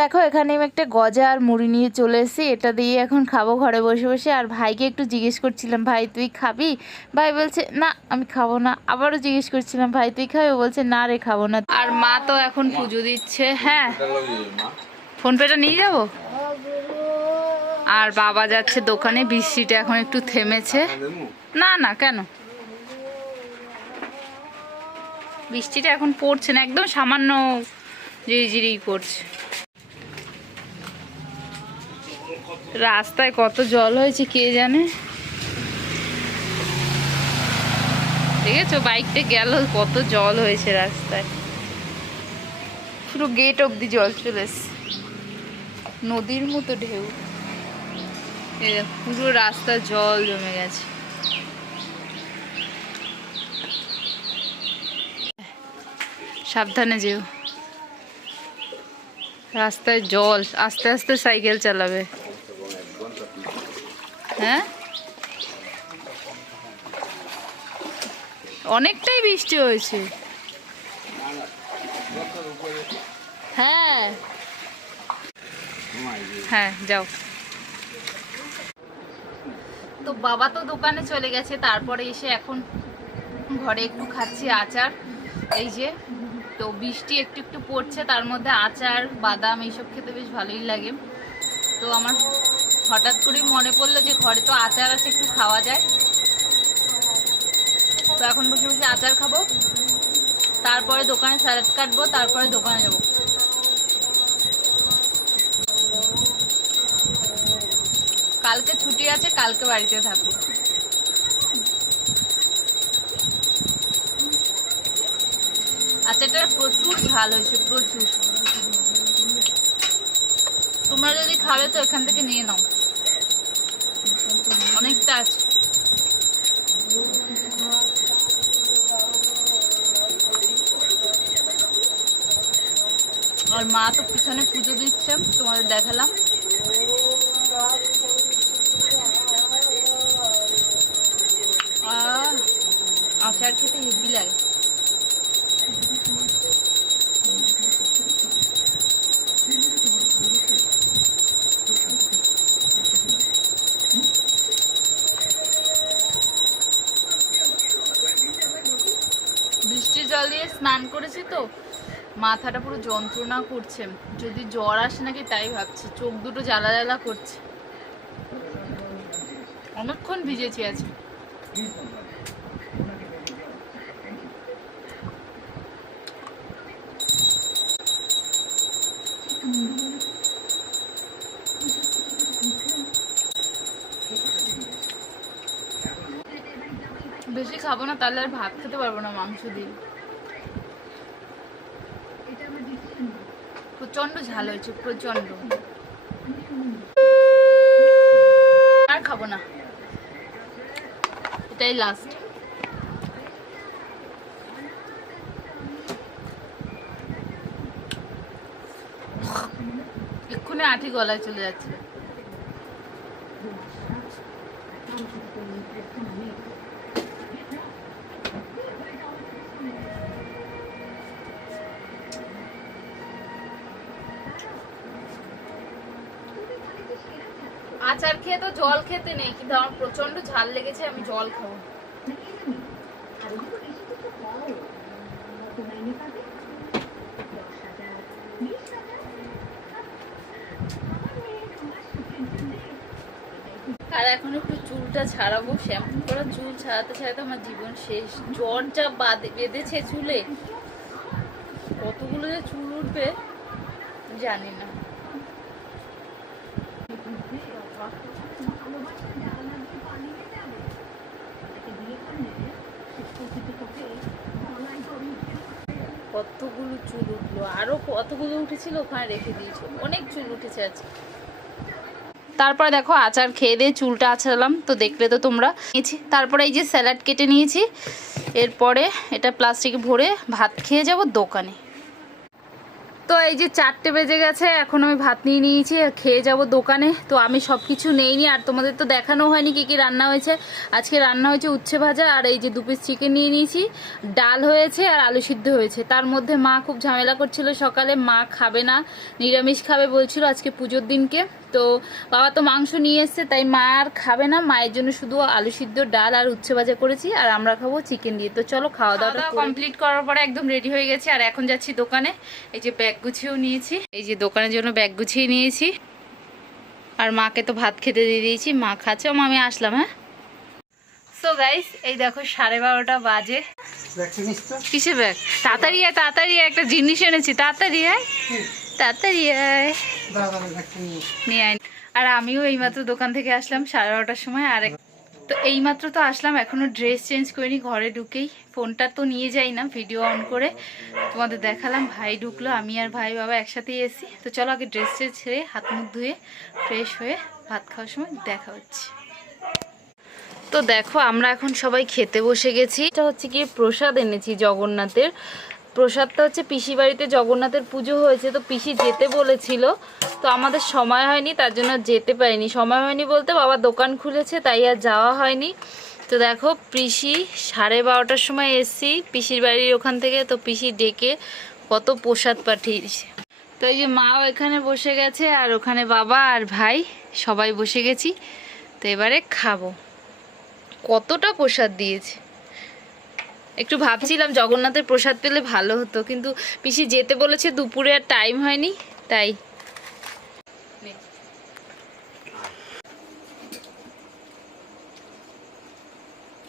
দেখো, এখানে আমি একটা গজা আর মুড়ি নিয়ে চলে এসেছি। এটা দিয়ে এখন খাব ঘরে বসে বসে। আর ভাইকে একটু জিজ্ঞেস করছিলাম, ভাই, তুই খাবি? ভাই বলছে, না, আমি খাব না। আবারও জিজ্ঞেস করছিলাম, ভাই, তুই খাবি? বলছে, না রে, খাব না। আর মা তো এখন পুজো দিচ্ছে। হ্যাঁ। ফোন পেটা নিয়ে যাব? আর বাবা যাচ্ছে দোকানে, বৃষ্টিটা এখন একটু থেমেছে। না না, কেন? বৃষ্টিটা এখন পড়ছে না, একদম সামান্য ঝিরিঝিরি পড়ছে রাস্তায় কত জল হয়েছে কে জানে? দেখেছ বাইকটা গেল, কত জল হয়েছে রাস্তায়। পুরো গেট অব্দি জল চলে নদীর মতো ঢেউ। পুরো রাস্তা জল জমে গেছে। সাবধানে যেও। রাস্তায় জল, আস্তে আস্তে সাইকেল চালাবে। হ্যাঁ? অনেকটাই বৃষ্টি হয়েছে। হ্যাঁ। হ্যাঁ যাও। তো বাবা তো দোকানে চলে গেছে, তারপরে এসে এখন ঘরে একটু খাচ্ছি আচার। এই যে, তো বৃষ্টি একটু একটু পড়ছে, তার মধ্যে আচার, বাদাম, এইসব খেতে বেশ ভালোই লাগে। তো আমার হঠাৎ করেই মনে পড়ল যে ঘরে তো আচার আছে, একটু খাওয়া যায়। তো এখন বসে বসে আচার খাব। তারপরে দোকানে স্যালাড কাটবো, তারপরে দোকানে যাব। কালকে ছুটি আছে, কালকে বাড়িতে থাকব। আচারটা প্রচুর ঝাল হয়েছে, প্রচুর। তোমরা যদি খাবে তো এখান থেকে নিয়ে নাও। অনেকটা আছে। আর মা তো পিছনে পুজো দিচ্ছে তোমাদের দেখালাম। স্নান করেছি তো, মাথাটা পুরো যন্ত্রণা করছে। যদি জ্বর আসে নাকি তাই ভাবছি, চোখ দুটো জ্বালা জ্বালা করছে। অনেকক্ষণ ভিজেছি আজকে। বেশি খাব না, তাহলে আর ভাত খেতে পারব না মাংস দিয়ে। প্রচণ্ড ঝাল হয়েছে প্রচণ্ড আর খাব না। এটাই লাস্ট এক্ষুনি আঠি গলায় চলে যাচ্ছে। আচার খেয়ে তো জল খেতে নেই, কিন্তু আমার প্রচণ্ড ঝাল লেগেছে, আমি জল খাব। আর এখন একটু চুলটা ছাড়াবো শ্যাম্পু করা চুল ছাড়াতে ছাড়াতে আমার জীবন শেষ। জ্বর যা বাঁধে, বেঁধেছে চুলে, কতগুলো যে চুল উঠবে জানি না। কতগুলো চুল উঠল? আরও কতগুলো উঠেছিল? ওখানে রেখে দিয়েছে। অনেক চুল উঠেছে আজকে। তারপরে দেখো আচার খেয়ে দিয়ে চুলটা আছালাম তো দেখলে তো তোমরা। নিয়েছি। তারপরে এই যে স্যালাড কেটে নিয়েছি। এরপরে এটা প্লাস্টিকে ভরে ভাত খেয়ে যাব দোকানে। তো এই যে চারটে বেজে গেছে, এখন আমি ভাত নিয়ে নিয়েছি, খেয়ে যাব দোকানে। তো আমি সব কিছু নেইনি, আর তোমাদের তো দেখানো হয়নি কি কি রান্না হয়েছে। আজকে রান্না হয়েছে উচ্ছে ভাজা, আর এই যে দু পিস চিকেন নিয়ে নিয়েছি। ডাল হয়েছে আর আলু সিদ্ধ হয়েছে। তার মধ্যে মা খুব ঝামেলা করছিল সকালে, মা খাবে না, নিরামিষ খাবে বলছিল আজকে পুজোর দিনকে। তো বাবা তো মাংস নিয়ে এসছে তাই মা আর খাবে না। মায়ের জন্য শুধু আলু সিদ্ধ ডাল আর উচ্ছে ভাজা করেছি আর আমরা খাব চিকেন দিয়ে। তো চলো খাওয়া দাওয়া কমপ্লিট করার পরে একদম রেডি হয়ে গেছি আর এখন যাচ্ছি দোকানে। এই যে ব্যাগ গুছিয়েও নিয়েছি। এই যে দোকানের জন্য ব্যাগ গুছিয়ে নিয়েছি। আর মাকে তো ভাত খেতে দিয়ে দিয়েছি মা খাচ্ছে। ও মা, আমি আসলাম হ্যাঁ? সো গাইস এই দেখো সাড়ে বারোটা বাজে। কিসে ব্যাগ তাড়াতাড়ি তাড়াতাড়ি একটা জিনিস এনেছি তাড়াতাড়ি আয়। তাড়াতাড়ি আয়। নিয়ে আয়। আর আমিও এইমাত্র দোকান থেকে আসলাম সাড়ে বারোটার সময় আর তো এইমাত্র তো আসলাম এখনও ড্রেস চেঞ্জ করিনি ঘরে ঢুকেই। ফোনটা তো নিয়ে যাই না ভিডিও অন করে তোমাদের দেখালাম ভাই ঢুকলো আমি আর ভাই বাবা একসাথেই এসি তো চলো আগে ড্রেস চেঞ্জ ছেড়ে হাত মুখ ধুয়ে ফ্রেশ হয়ে ভাত খাওয়ার সময় দেখা হচ্ছে। তো দেখো আমরা এখন সবাই খেতে বসে গেছি। এটা হচ্ছে কি প্রসাদ এনেছি জগন্নাথের। প্রসাদটা হচ্ছে পিসি বাড়িতে জগন্নাথের পুজো হয়েছে, তো পিসি যেতে বলেছিল, তো আমাদের সময় হয়নি, তার জন্য যেতে পারিনি। সময় হয়নি বলতে বাবা দোকান খুলেছে, তাই আর যাওয়া হয়নি। তো দেখো, পিসি সাড়ে বারোটার সময় এসছি, পিসির বাড়ির ওখান থেকে, তো পিসি ডেকে কত প্রসাদ পাঠিয়েছে। তো এই যে মাও এখানে বসে গেছে, আর ওখানে বাবা আর ভাই, সবাই বসে গেছি, তো এবারে খাব। কতটা প্রসাদ দিয়েছে? একটু ভাবছিলাম জগন্নাথের প্রসাদ পেলে ভালো হতো কিন্তু পিসি যেতে বলেছে দুপুরে আর টাইম হয়নি তাই।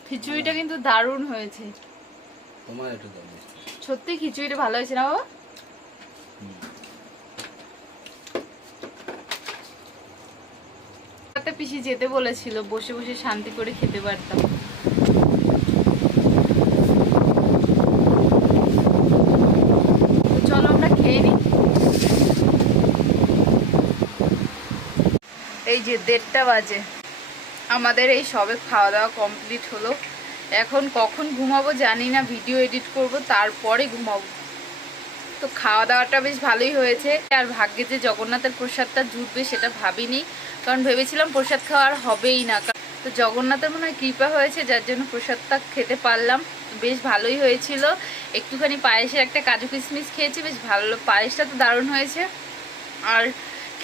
খিচুড়িটা কিন্তু দারুণ হয়েছে। তোমার একটু সত্যি খিচুড়িটা ভালো হয়েছে না বাবা? পিসি যেতে বলেছিল বসে বসে শান্তি করে খেতে পারতাম তো চলো আমরা খেয়ে নিই এই যে দেড়টা বাজে। আমাদের এই সবে খাওয়া দাওয়া কমপ্লিট হলো। এখন কখন ঘুমাবো জানি না, ভিডিও এডিট করব, তারপরে ঘুমাবো। তো খাওয়া দাওয়াটা বেশ ভালোই হয়েছে। আর ভাগ্যে যে জগন্নাথের প্রসাদটা জুটবে সেটা ভাবিনি, কারণ ভেবেছিলাম প্রসাদ খাওয়ার হবেই না। তো জগন্নাথের মনে হয় কৃপা হয়েছে, যার জন্য প্রসাদটা খেতে পারলাম। বেশ ভালোই হয়েছিল। একটুখানি পায়েসের একটা কাজু কিশমিশ খেয়েছি, বেশ ভালো, পায়েসটা তো দারুণ হয়েছে। আর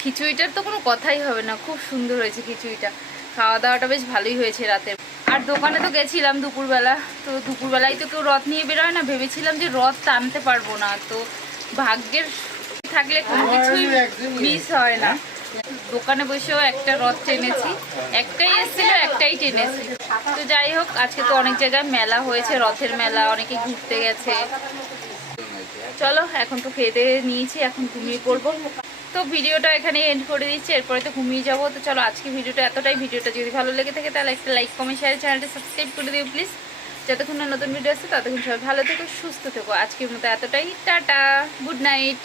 খিচুড়িটার তো কোনো কথাই হবে না খুব সুন্দর হয়েছে খিচুড়িটা। খাওয়া দাওয়াটা বেশ ভালোই হয়েছে রাতে আর দোকানে তো গেছিলাম দুপুরবেলা তো দুপুরবেলায় তো কেউ রথ নিয়ে বেরোয় না ভেবেছিলাম যে রথ টানতে পারব না তো ভাগ্যের থাকলে কোনো কিছুই মিস হয় না। দোকানে বসেও একটা রথ টেনেছি একটাই এসেছিল একটাই টেনেছি। তো যাই হোক আজকে তো অনেক জায়গায় মেলা হয়েছে রথের মেলা অনেকে ঘুরতে গেছে। চলো এখন তো খেয়ে দিয়ে নিয়েছি এখন ঘুমিয়ে পড়ব। তো ভিডিওটা এখানে এন্ড করে দিচ্ছি, এরপরে তো ঘুমিয়ে যাব। তো চলো আজকে ভিডিওটা এতটাই। ভিডিওটা যদি ভালো লেগে থাকে তাহলে একটা লাইক কমেন্ট শেয়ার চ্যানেলটা সাবস্ক্রাইব করে দিও প্লিজ যতক্ষণ না নতুন ভিডিও আসছে, ততক্ষণ সবাই ভালো থেকো, সুস্থ থেকো। আজকের মতো এতটাই। Tata good night